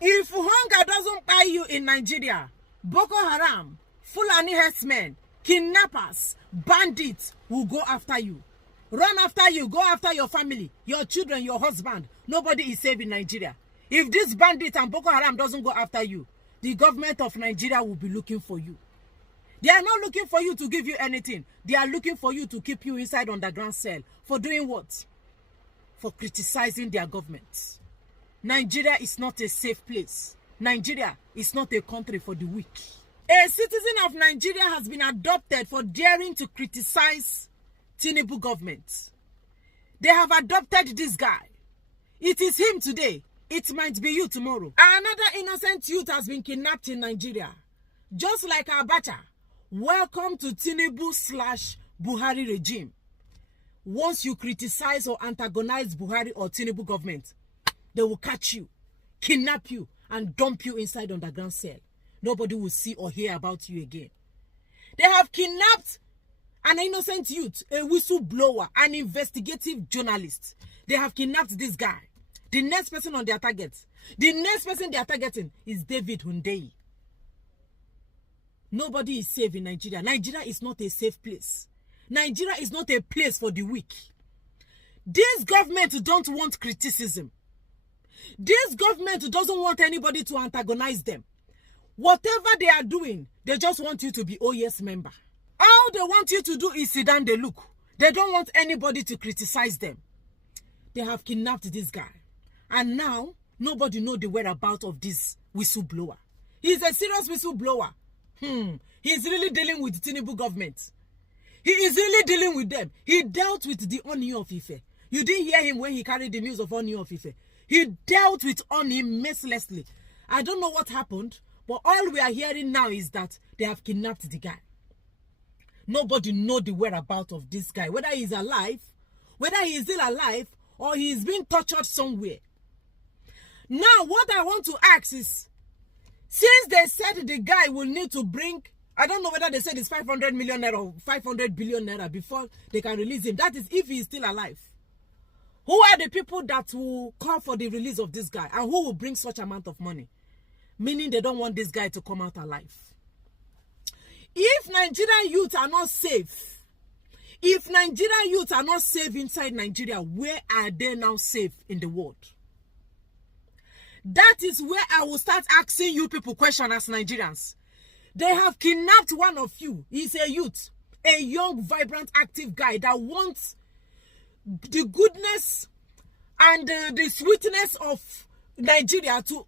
If hunger doesn't buy you in Nigeria, Boko Haram, Fulani herdsmen, kidnappers, bandits will go after you. Run after you, go after your family, your children, your husband. Nobody is safe in Nigeria. If this bandit and Boko Haram doesn't go after you, the government of Nigeria will be looking for you. They are not looking for you to give you anything. They are looking for you to keep you inside underground cell. For doing what? For criticizing their government. Nigeria is not a safe place. Nigeria is not a country for the weak. A citizen of Nigeria has been adopted for daring to criticize Tinubu government. They have adopted this guy. It is him today. It might be you tomorrow. Another innocent youth has been kidnapped in Nigeria. Just like Abacha. Welcome to Tinubu/Buhari regime. Once you criticize or antagonize Buhari or Tinubu government, they will catch you, kidnap you, and dump you inside underground cell. Nobody will see or hear about you again. They have kidnapped an innocent youth, a whistleblower, an investigative journalist. They have kidnapped this guy. The next person on their target, the next person they are targeting is David Hundeyi. Nobody is safe in Nigeria. Nigeria is not a safe place. Nigeria is not a place for the weak. This government don't want criticism. This government doesn't want anybody to antagonize them. Whatever they are doing, they just want you to be OES member. All they want you to do is sit down, they look. They don't want anybody to criticize them. They have kidnapped this guy. And now, nobody knows the whereabouts of this whistleblower. He's a serious whistleblower. He's really dealing with the Tinubu government. He is really dealing with them. He dealt with the Oni of Ife. You didn't hear him when he carried the news of Oni of Ife. He dealt with Oni mercilessly. I don't know what happened, but all we are hearing now is that they have kidnapped the guy. Nobody knows the whereabouts of this guy, whether he's alive, whether he is still alive, or he is being tortured somewhere. Now, what I want to ask is, since they said the guy will need to bring, I don't know whether they said it's 500 million naira or 500 billion naira before they can release him. That is if he is still alive. Who are the people that will call for the release of this guy? And who will bring such amount of money? Meaning they don't want this guy to come out alive. If Nigerian youth are not safe, if Nigerian youth are not safe inside Nigeria, where are they now safe in the world? That is where I will start asking you people questions as Nigerians. They have kidnapped one of you. He's a youth, a young, vibrant, active guy that wants the goodness and the sweetness of Nigeria to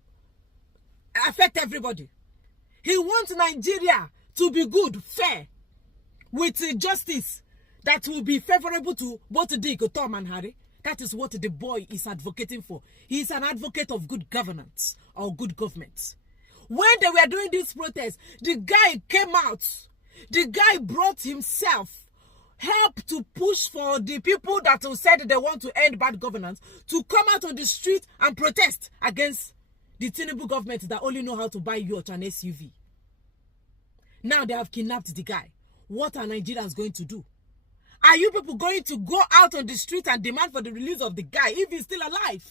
affect everybody. He wants Nigeria to be good, fair, with justice that will be favorable to both Dick, Tom, and Harry. That is what the boy is advocating for. He is an advocate of good governance or good government. When they were doing this protest, the guy came out. The guy brought himself, help to push for the people that said they want to end bad governance to come out on the street and protest against the Tinubu government that only know how to buy yacht and SUV. Now they have kidnapped the guy. What are Nigerians going to do? Are you people going to go out on the street and demand for the release of the guy if he's still alive?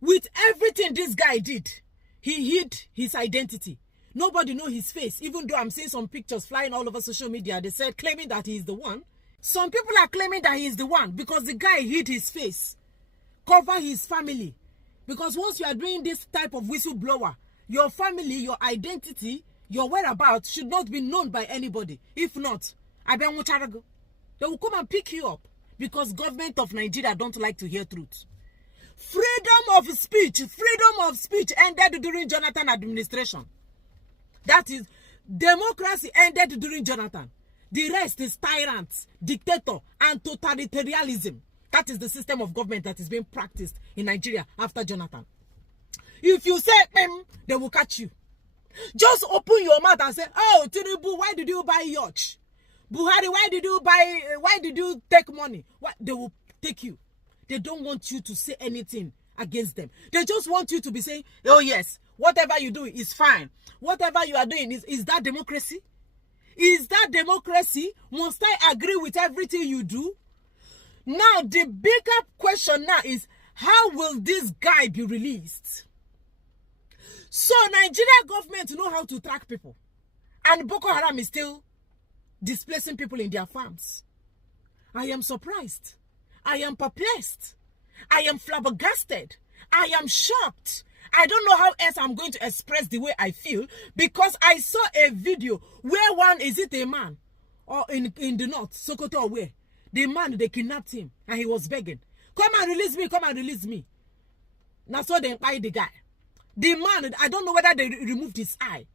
With everything this guy did, he hid his identity. Nobody knows his face, even though I'm seeing some pictures flying all over social media. They said, claiming that he is the one. Some people are claiming that he is the one because the guy hid his face, cover his family. Because once you are doing this type of whistleblower, your family, your identity, your whereabouts should not be known by anybody. If not, they will come and pick you up because government of Nigeria don't like to hear truth. Freedom of speech ended during Jonathan administration. That is, democracy ended during Jonathan. The rest is tyrants, dictator, and totalitarianism. That is the system of government that is being practiced in Nigeria after Jonathan. If you say they will catch you. Just open your mouth and say, oh, Tinubu, why did you buy yacht? Buhari, why did you take money? What? They will take you. They don't want you to say anything against them. They just want you to be saying, oh yes, whatever you do is fine. Whatever you are doing, is that democracy? Is that democracy? Must I agree with everything you do? Now, the bigger question now is, how will this guy be released? So Nigeria government know how to track people. And Boko Haram is still displacing people in their farms. I am surprised. I am perplexed. I am flabbergasted. I am shocked. I don't know how else I'm going to express the way I feel, because I saw a video where one, is it a man? Or in the north, Sokoto or where? The man, they kidnapped him and he was begging, come and release me, come and release me. Now so they buy the guy. The man, I don't know whether they removed his eye.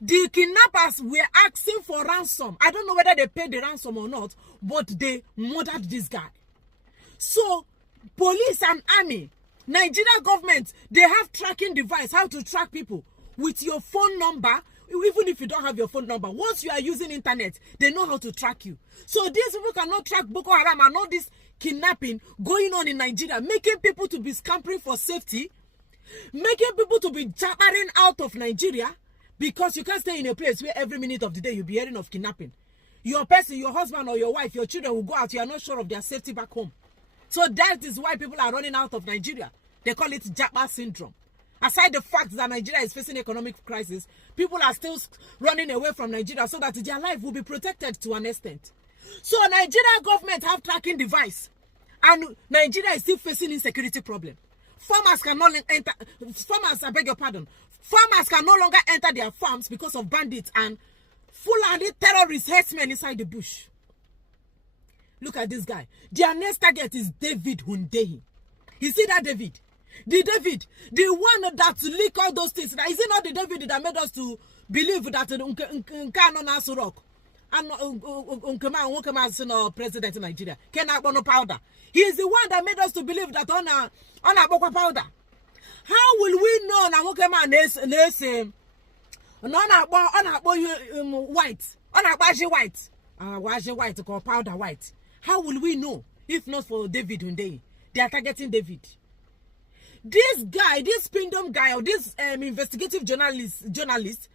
The kidnappers were asking for ransom. I don't know whether they paid the ransom or not, but they murdered this guy. So, police and army, Nigeria government, they have tracking device, how to track people with your phone number. Even if you don't have your phone number, once you are using internet, they know how to track you. So these people cannot track Boko Haram and all this kidnapping going on in Nigeria, making people to be scampering for safety, making people to be jabbering out of Nigeria, because you can't stay in a place where every minute of the day you'll be hearing of kidnapping. Your person, your husband or your wife, your children will go out, you are not sure of their safety back home. So that is why people are running out of Nigeria. They call it Jabba syndrome. Aside the fact that Nigeria is facing economic crisis, people are still running away from Nigeria so that their life will be protected to an extent. So Nigeria government have tracking device, and Nigeria is still facing insecurity problem. Farmers cannot enter. Farmers, I beg your pardon. Farmers can no longer enter their farms because of bandits and Fulani terrorist herdsmen inside the bush. Look at this guy. Their next target is David Hundeyi. You see that David? The David, the one that leak all those things. Is it not the David that made us to believe that Nkano Nasurok and Unkema president in Nigeria cannot burn powder? He is the one that made us to believe that on a Boko powder. How will we know na Unkema is white or powder white? How will we know if not for David Hundeyi? They are targeting David. This guy, this pidom guy, or this investigative journalist,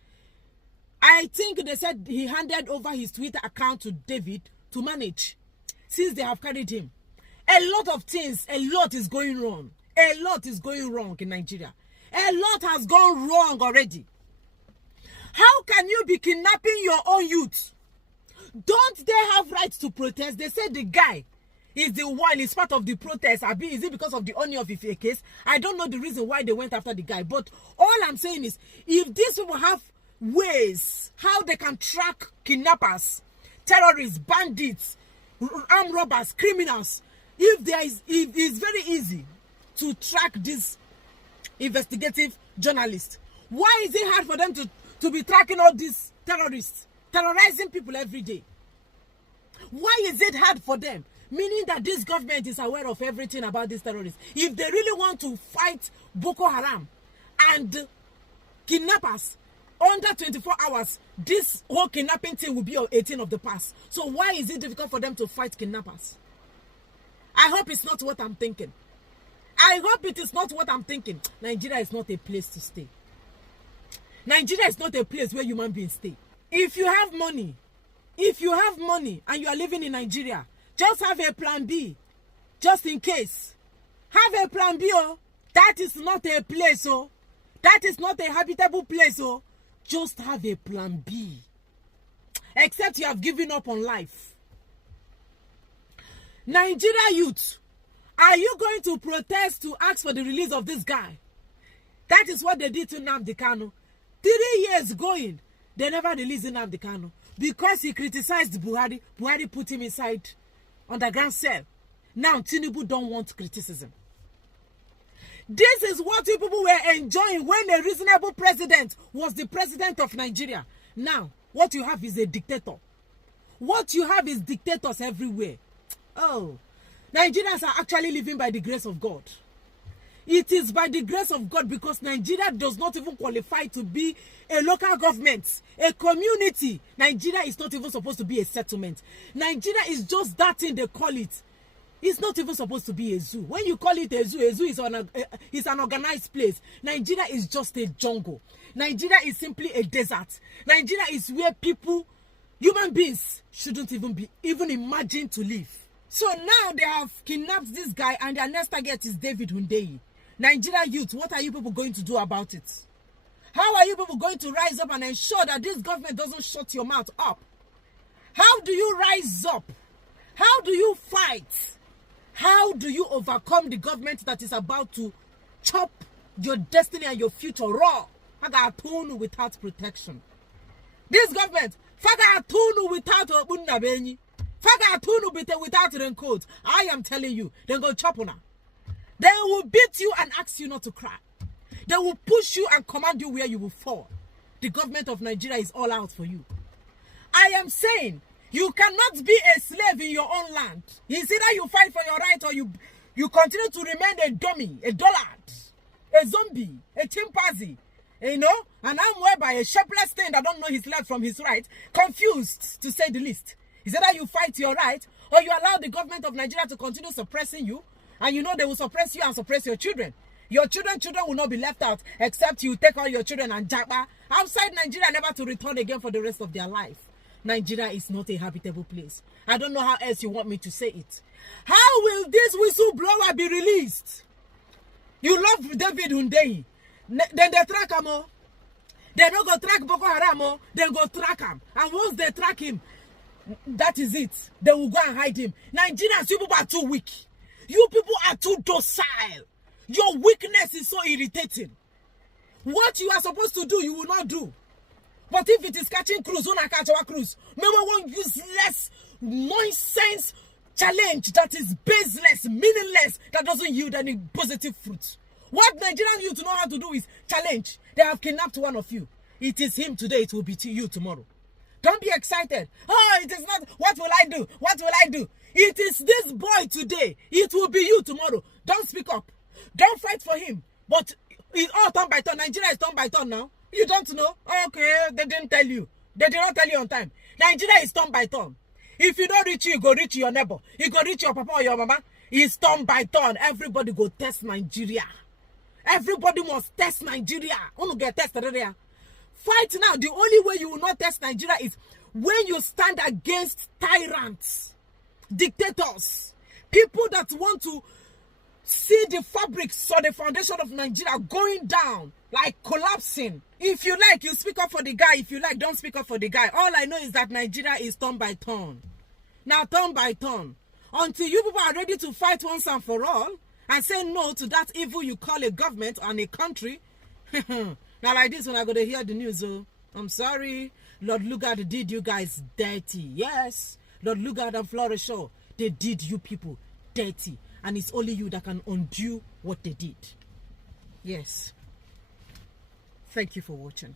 I think they said he handed over his Twitter account to David to manage, since they have carried him. A lot of things, a lot is going wrong. A lot is going wrong in Nigeria. A lot has gone wrong already. How can you be kidnapping your own youth? Don't they have rights to protest? They said the guy is the one, is part of the protest. Is it because of the Oni of Ife case? I don't know the reason why they went after the guy. But all I'm saying is, if these people have ways how they can track kidnappers, terrorists, bandits, armed robbers, criminals, if it's very easy to track these investigative journalists, why is it hard for them to be tracking all these terrorists, terrorizing people every day? Why is it hard for them? Meaning that this government is aware of everything about these terrorists. If they really want to fight Boko Haram and kidnappers under 24 hours, this whole kidnapping thing will be 18 of the past. So why is it difficult for them to fight kidnappers? I hope it's not what I'm thinking. I hope it is not what I'm thinking. Nigeria is not a place to stay. Nigeria is not a place where human beings stay. If you have money and you are living in Nigeria, just have a plan B, just in case. Have a plan B, oh. That is not a place, oh. That is not a habitable place, oh. Just have a plan B. Except you have given up on life. Nigeria youth, are you going to protest to ask for the release of this guy? That is what they did to Nnamdi Kanu. 3 years going, they never released Nnamdi Kanu because he criticized Buhari. Buhari put him inside underground cell. Now Tinubu don't want criticism. This is what people were enjoying when a reasonable president was the president of Nigeria. Now, what you have is a dictator. What you have is dictators everywhere. Oh, Nigerians are actually living by the grace of God. It is by the grace of God, because Nigeria does not even qualify to be a local government, a community. Nigeria is not even supposed to be a settlement. Nigeria is just that thing they call it. It's not even supposed to be a zoo. When you call it a zoo is an organized place. Nigeria is just a jungle. Nigeria is simply a desert. Nigeria is where people, human beings, shouldn't even imagine to live. So now they have kidnapped this guy, and their next target is David Hundeyi. Nigerian youth, what are you people going to do about it? How are you people going to rise up and ensure that this government doesn't shut your mouth up? How do you rise up? How do you fight? How do you overcome the government that is about to chop your destiny and your future raw? Fagatunu without protection. This government, fagatunu without bunabeni, fagatunu without raincoat. I am telling you, they go chop on her. They will beat you and ask you not to cry. They will push you and command you where you will fall. The government of Nigeria is all out for you. I am saying, you cannot be a slave in your own land. It's either you fight for your right or you continue to remain a dummy, a dullard, a zombie, a chimpanzee, you know, and I'm whereby a shapeless thing that don't know his left from his right, confused to say the least. It's either you fight your right or you allow the government of Nigeria to continue suppressing you, and you know they will suppress you and suppress your children. Your children will not be left out except you take all your children and jabba outside Nigeria, never to return again for the rest of their life. Nigeria is not a habitable place. I don't know how else you want me to say it. How will this whistleblower be released? You love David Hundeyi. Then they track him. They don't go track Boko Haram. Then go track him. And once they track him, that is it. They will go and hide him. Nigerians, you people are too weak. You people are too docile. Your weakness is so irritating. What you are supposed to do, you will not do. But if it is catching cruise, don't catch our cruise. Remember one useless, nonsense challenge that is baseless, meaningless, that doesn't yield any positive fruit. What Nigerian youth know how to do is challenge. They have kidnapped one of you. It is him today, it will be you tomorrow. Don't be excited. Oh, it is not, what will I do? What will I do? It is this boy today. It will be you tomorrow. Don't speak up. Don't fight for him. But it's all turn by turn. Nigeria is turn by turn now. You don't know? Okay, they didn't tell you. They did not tell you on time. Nigeria is turn by turn. If you don't reach you go reach your neighbor. You go reach your papa or your mama. It's turn by turn. Everybody go test Nigeria. Everybody must test Nigeria. Want to get tested there? Fight now. The only way you will not test Nigeria is when you stand against tyrants, dictators, people that want to see the fabrics or the foundation of Nigeria going down, like collapsing. If you like, you speak up for the guy. If you like, don't speak up for the guy. All I know is that Nigeria is turn by turn. Now, turn by turn. Until you people are ready to fight once and for all and say no to that evil you call a government and a country. Now, like this, when I go to hear the news, oh, I'm sorry. Lord Lugard did you guys dirty. Yes. Lord Lugard and Flores Shaw, they did you people dirty. And it's only you that can undo what they did. Yes. Thank you for watching.